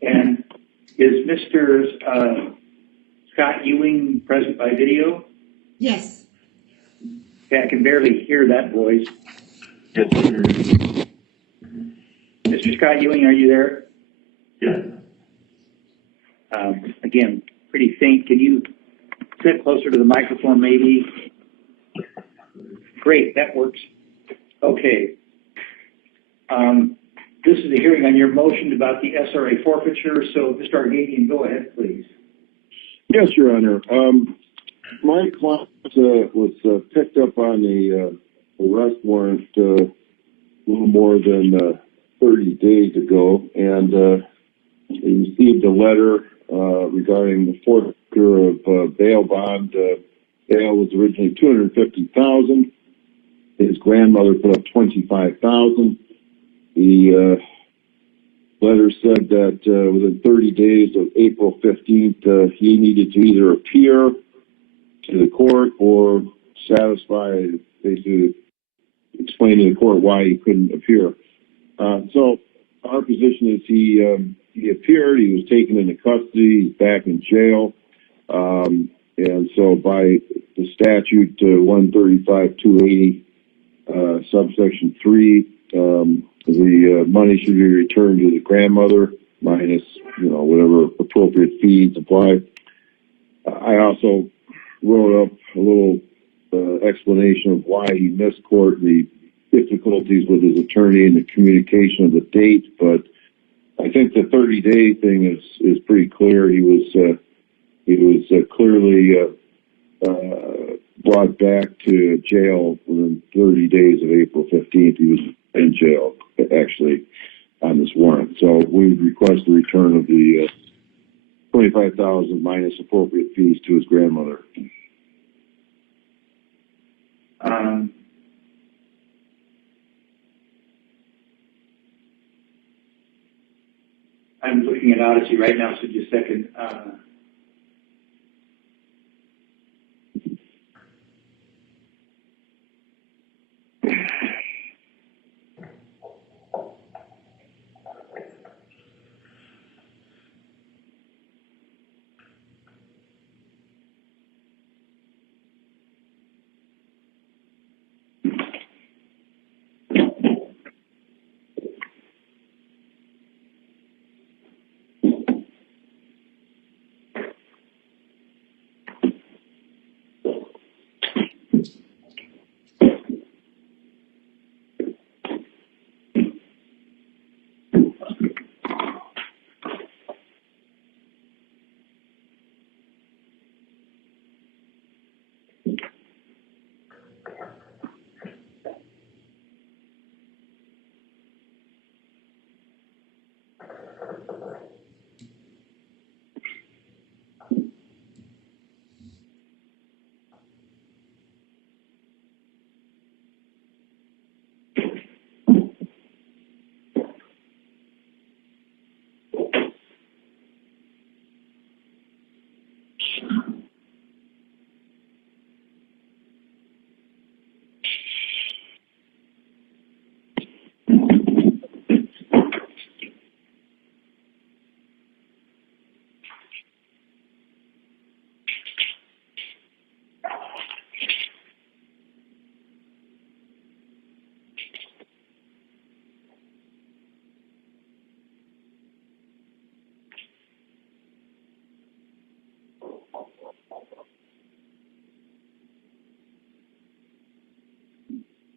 And is Mr. Scott Ewing present by video? Yes. Okay, I can barely hear that voice. Yes, sir. Mr. Scott Ewing, are you there? Yes. Again, pretty faint. Can you sit closer to the microphone, maybe? Great, that works. Okay. This is a hearing on your motion about the SRA forfeiture. So, Mr. Argadian, go ahead, please. Yes, Your Honor. My client was picked up on the arrest warrant a little more than 30 days ago, and he received a letter regarding the forfeiture of bail bond. Bail was originally $250,000. His grandmother put up $25,000. The letter said that within 30 days of April 15th, he needed to either appear to the court or satisfy, basically explain to the court why he couldn't appear. So our position is he appeared, he was taken into custody, he's back in jail. And so by the statute 135-280, subsection 3, the money should be returned to the grandmother minus, whatever appropriate fees apply. I also wrote up a little explanation of why he missed court, the difficulties with his attorney and the communication of the date. But I think the 30-day thing is pretty clear. He was clearly brought back to jail within 30 days of April 15th. He was in jail, actually, on this warrant. So we would request the return of the $25,000 minus appropriate fees to his grandmother. I'm looking at Odyssey right now, so just a second.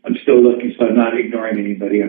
I'm still looking, so I'm not ignoring anybody.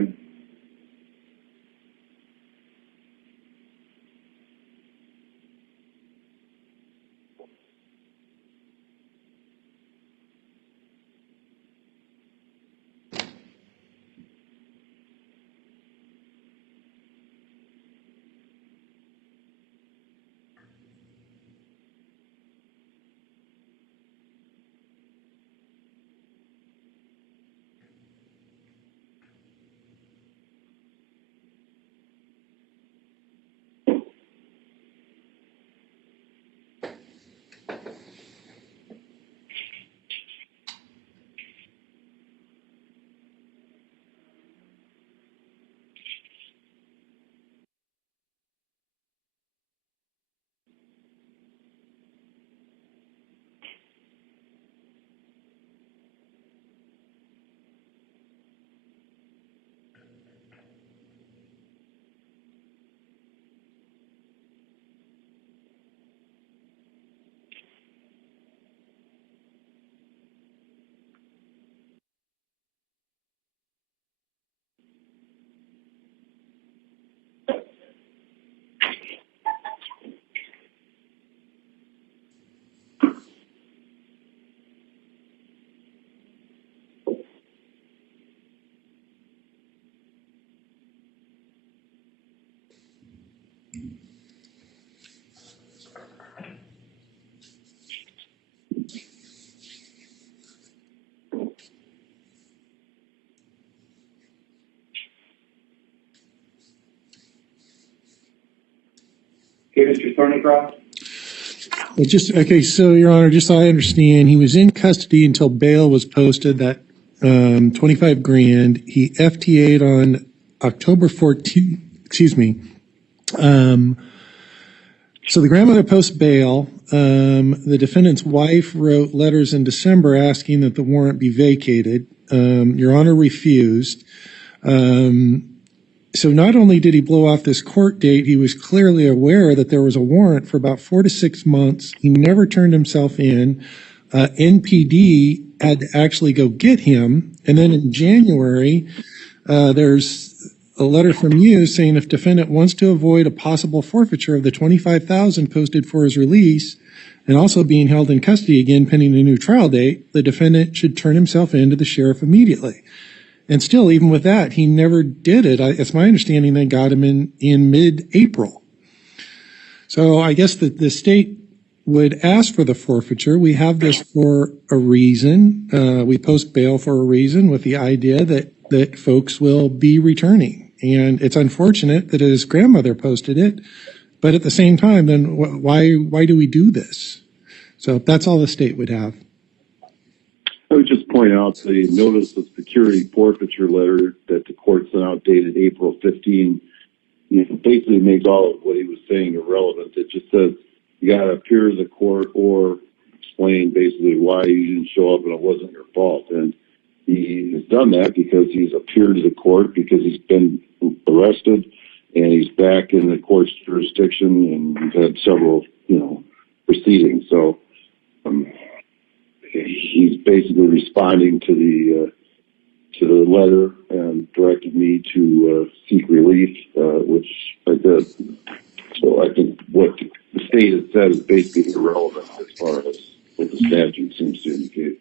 Okay, Mr. Thornycroft? Okay, so Your Honor, just so I understand, he was in custody until bail was posted, that 25 grand. He FTA'd on October 14th, excuse me. So the grandmother posts bail. The defendant's wife wrote letters in December asking that the warrant be vacated. Your Honor refused. So not only did he blow off this court date, he was clearly aware that there was a warrant for about 4 to 6 months. He never turned himself in. NPD had to actually go get him. And then in January, there's a letter from you saying if defendant wants to avoid a possible forfeiture of the $25,000 posted for his release and also being held in custody again pending a new trial date, the defendant should turn himself in to the sheriff immediately. And still, even with that, he never did it. It's my understanding they got him in mid-April. So I guess that the state would ask for the forfeiture. We have this for a reason. We post bail for a reason with the idea that folks will be returning. And it's unfortunate that his grandmother posted it. But at the same time, then why do we do this? So that's all the state would have. I would just point out the notice of security forfeiture letter that the court sent out dated April 15, basically makes all of what he was saying irrelevant. It just says you got to appear to the court or explain basically why you didn't show up and it wasn't your fault. And he has done that because he's appeared to the court because he's been arrested and he's back in the court's jurisdiction and we've had several, proceedings. So, he's basically responding to the letter and directed me to seek relief, which I did. So I think what the state has said is basically irrelevant as far as what the statute seems to indicate.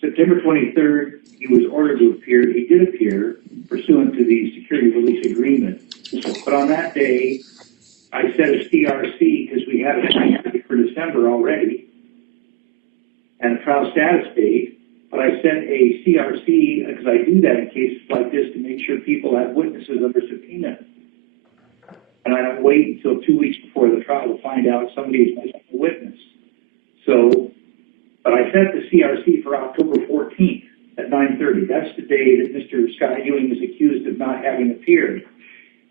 September 23rd, he was ordered to appear. He did appear pursuant to the security release agreement. But on that day, I set a CRC because we had a for December already and a trial status date. But I set a CRC because I do that in cases like this to make sure people have witnesses under subpoena. And I don't wait until 2 weeks before the trial to find out somebody is missing a witness. So, but I set the CRC for October 14th at 9:30. That's the day that Mr. Scott Ewing was accused of not having appeared.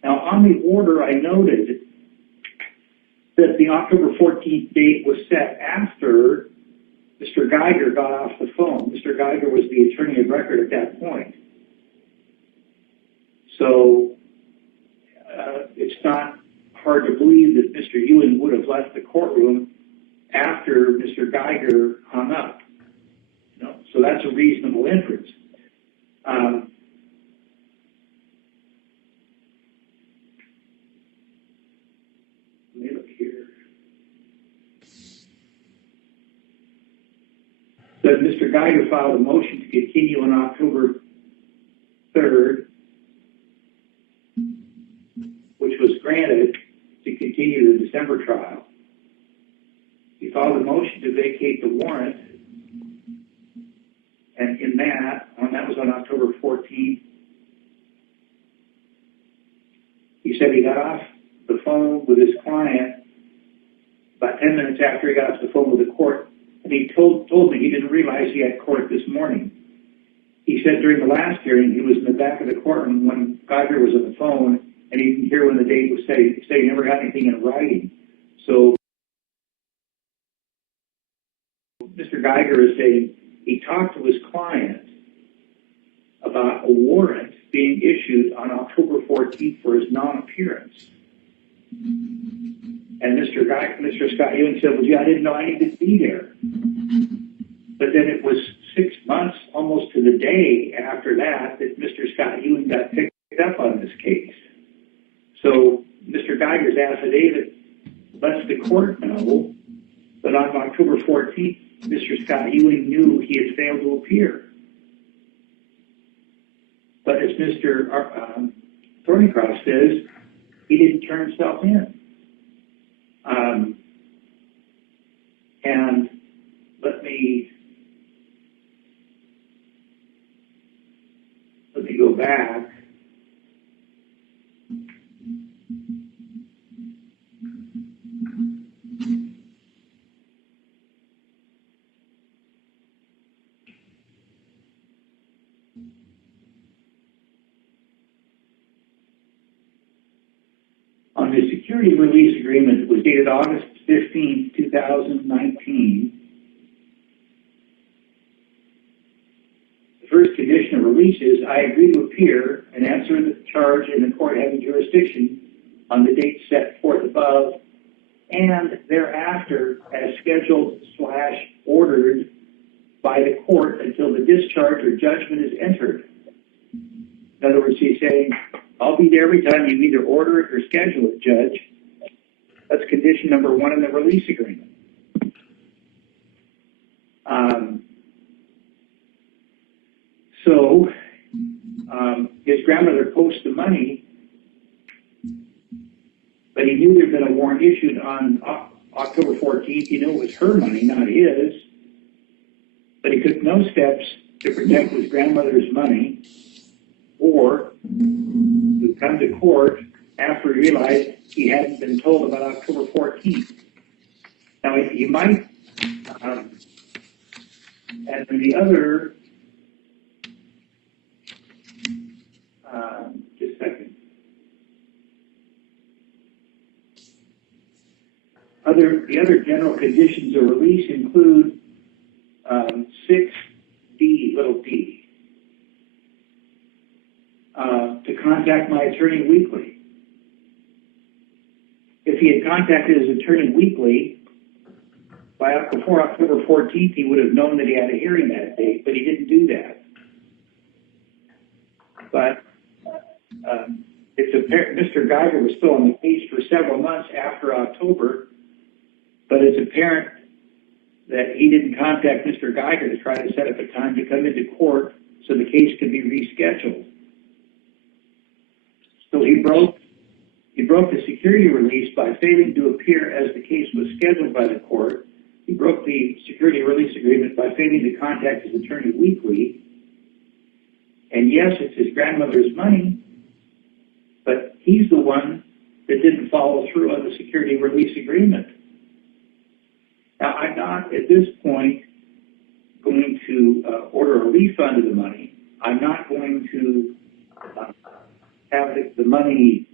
Now, on the order, I noted that the October 14th date was set after Mr. Geiger got off the phone. Mr. Geiger was the attorney of record at that point. So it's not hard to believe that Mr. Ewing would have left the courtroom after Mr. Geiger hung up. So that's a reasonable inference. Let me look here. So Mr. Geiger filed a motion to continue on October 3rd, which was granted to continue the December trial. He filed a motion to vacate the warrant, and in that was on October 14th, he said he got off the phone with his client about 10 minutes after he got off the phone with the court, and he told me he didn't realize he had court this morning. He said during the last hearing he was in the back of the courtroom when Geiger was on the phone, and he didn't hear when the date was set. He said he never got anything in writing. So Mr. Geiger is saying he talked to his client about a warrant being issued on October 14th for his non-appearance. And Mr. Scott Ewing said, well, gee, I didn't know I needed to be there. But then it was 6 months, almost to the day after that Mr. Scott Ewing got picked up on this case. So Mr. Geiger's affidavit lets the court know that on October 14th, Mr. Scott Ewing knew he had failed to appear. But as Mr. Thornycroft says, he didn't turn himself in. And let me go back On the security release agreement, it was dated August 15th, 2019. The first condition of release is, I agree to appear and answer the charge in the court having jurisdiction on the date set forth above and thereafter as scheduled/ordered by the court until the discharge or judgment is entered. In other words, he's saying, I'll be there every time you either order it or schedule it, Judge. That's condition number 1 in the release agreement. His grandmother posted the money, but he knew there'd been a warrant issued on October 14th. He knew it was her money, not his. But he took no steps to protect his grandmother's money or to come to court after he realized he hadn't been told about October 14th. Now, you might, and then the other, just a second. The other general conditions of release include 6D, little d, to contact my attorney weekly. If he had contacted his attorney weekly before October 14th, he would have known that he had a hearing that day, but he didn't do that. But it's apparent Mr. Geiger was still on the case for several months after October, but it's apparent that he didn't contact Mr. Geiger to try to set up a time to come into court so the case could be rescheduled. So he broke the security release by failing to appear as the case was scheduled by the court. He broke the security release agreement by failing to contact his attorney weekly. And yes, it's his grandmother's money, but he's the one that didn't follow through on the security release agreement. Now, I'm not, at this point, going to order a refund of the money. I'm not going to have the money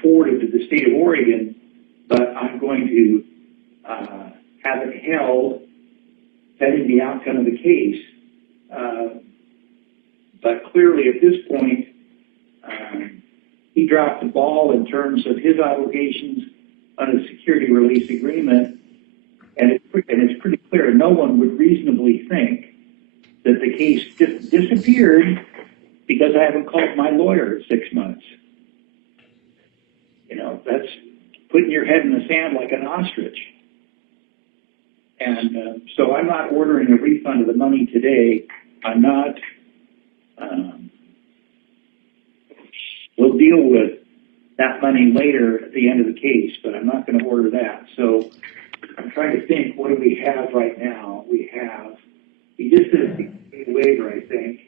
forwarded to the state of Oregon, but I'm going to have it held pending the outcome of the case. But clearly, at this point, he dropped the ball in terms of his obligations under the security release agreement. And it's pretty clear no one would reasonably think that the case disappeared because I haven't called my lawyer in 6 months. You know, that's putting your head in the sand like an ostrich. And so I'm not ordering a refund of the money today. I'm not. We'll deal with that money later at the end of the case, but I'm not going to order that. So I'm trying to think, what do we have right now? He just did a waiver, I think.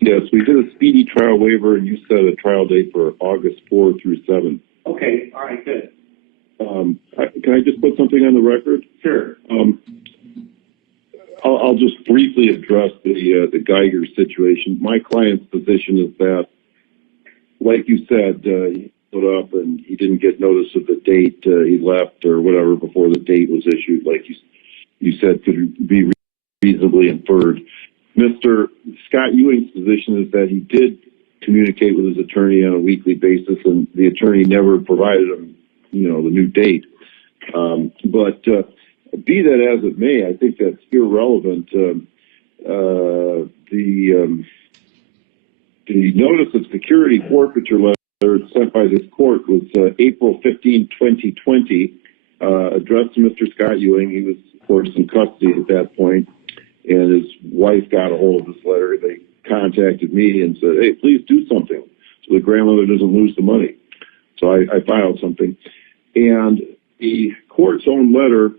Yes, we did a speedy trial waiver, and you set a trial date for August 4 through 7. Okay, all right, good. Can I just put something on the record? Sure. I'll just briefly address the Geiger situation. My client's position is that, like you said, he put up and he didn't get notice of the date he left or whatever before the date was issued, like you said, could be reasonably inferred. Mr. Scott Ewing's position is that he did communicate with his attorney on a weekly basis, and the attorney never provided him, the new date. But be that as it may, I think that's irrelevant. The notice of security forfeiture letter sent by this court was April 15, 2020, addressed to Mr. Scott Ewing. He was, of course, in custody at that point, and his wife got a hold of this letter. They contacted me and said, hey, please do something so the grandmother doesn't lose the money. So I filed something. And the court's own letter,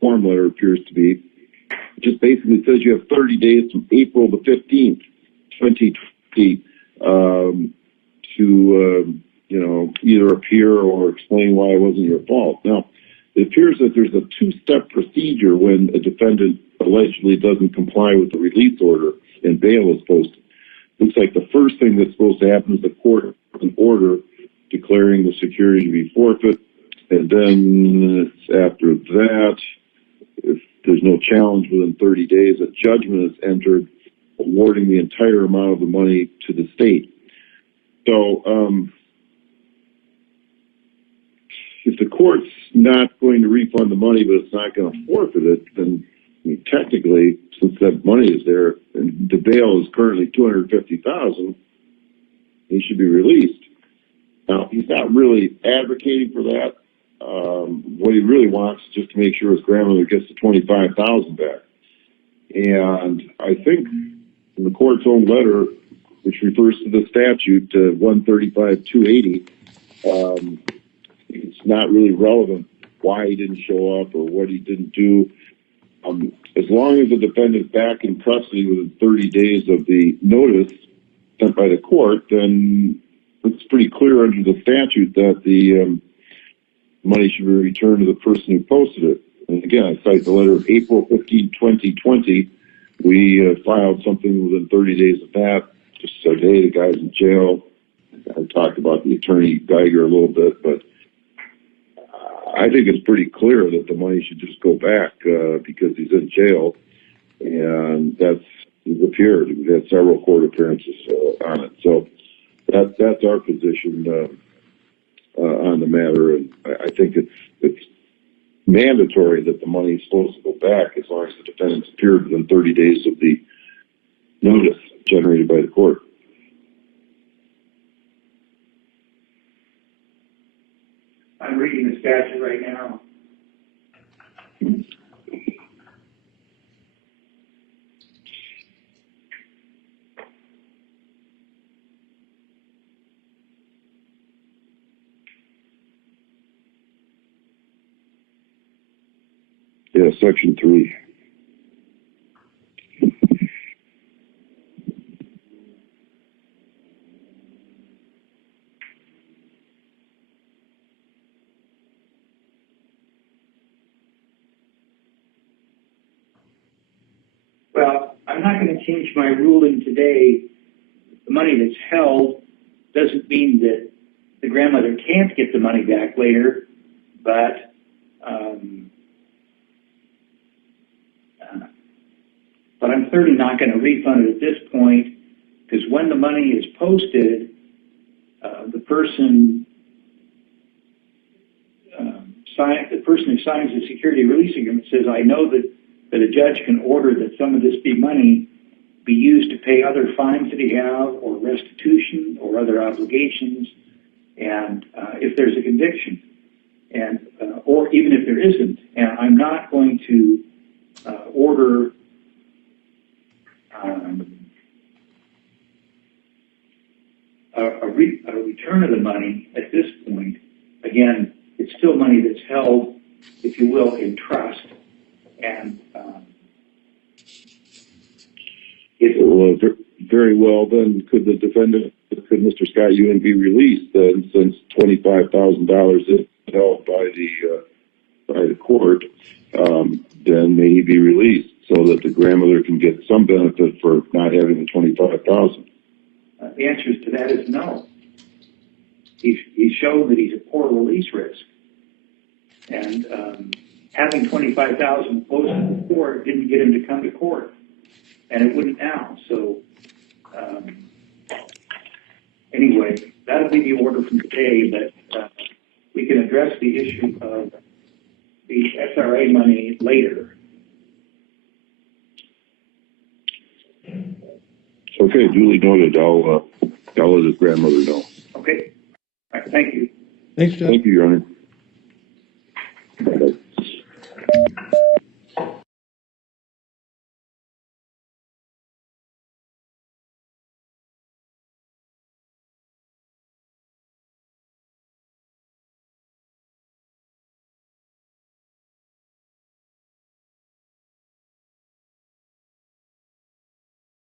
form letter appears to be, just basically says you have 30 days from April the 15th, 2020, to, either appear or explain why it wasn't your fault. Now, it appears that there's a two-step procedure when a defendant allegedly doesn't comply with the release order. and bail is posted. Looks like the first thing that's supposed to happen is the court an order declaring the security to be forfeit, and then after that, if there's no challenge within 30 days, a judgment is entered awarding the entire amount of the money to the state. So if the court's not going to refund the money, but it's not going to forfeit it, then technically, since that money is there, and the bail is currently $250,000, he should be released. Now, he's not really advocating for that. What he really wants is just to make sure his grandmother gets the $25,000 back. And I think in the court's own letter, which refers to the statute 135-280, it's not really relevant why he didn't show up or what he didn't do. As long as the defendant's back in custody within 30 days of the notice sent by the court, then it's pretty clear under the statute that the money should be returned to the person who posted it. And again, I cite the letter of April 15, 2020. We filed something within 30 days of that. Just said, hey, the guy's in jail. I talked about the attorney Geiger a little bit, but I think it's pretty clear that the money should just go back because he's in jail, and he's appeared. We've had several court appearances on it. So that's our position on the matter, and I think it's mandatory that the money is supposed to go back as long as the defendant's appeared within 30 days of the notice generated by the court. I'm reading the statute right now. Yeah, section 3. Well, I'm not going to change my ruling today. The money that's held doesn't mean that the grandmother can't get the money back later, but I'm clearly not going to refund it at this point, because when the money is posted, the person who signs the security release agreement says, I know that a judge can order that some of this money be used to pay other fines that he have, or restitution, or other obligations, and if there's a conviction, and or even if there isn't. And I'm not going to order a return of the money at this point. Again, it's still money that's held, if you will, in trust. And very well, then could Mr. Scott Ewing be released then, since $25,000 is held by the court? Then may he be released so that the grandmother can get some benefit for not having the $25,000? The answer to that is no. He's shown that he's a poor release risk, and having $25,000 posted before didn't get him to come to court, and it wouldn't now. So anyway, that'll be the order from today, but we can address the issue of the SRA money later. Okay, duly noted. I'll let his grandmother know. Okay. All right, thank you. Thanks, Jeff. Thank you, Your Honor.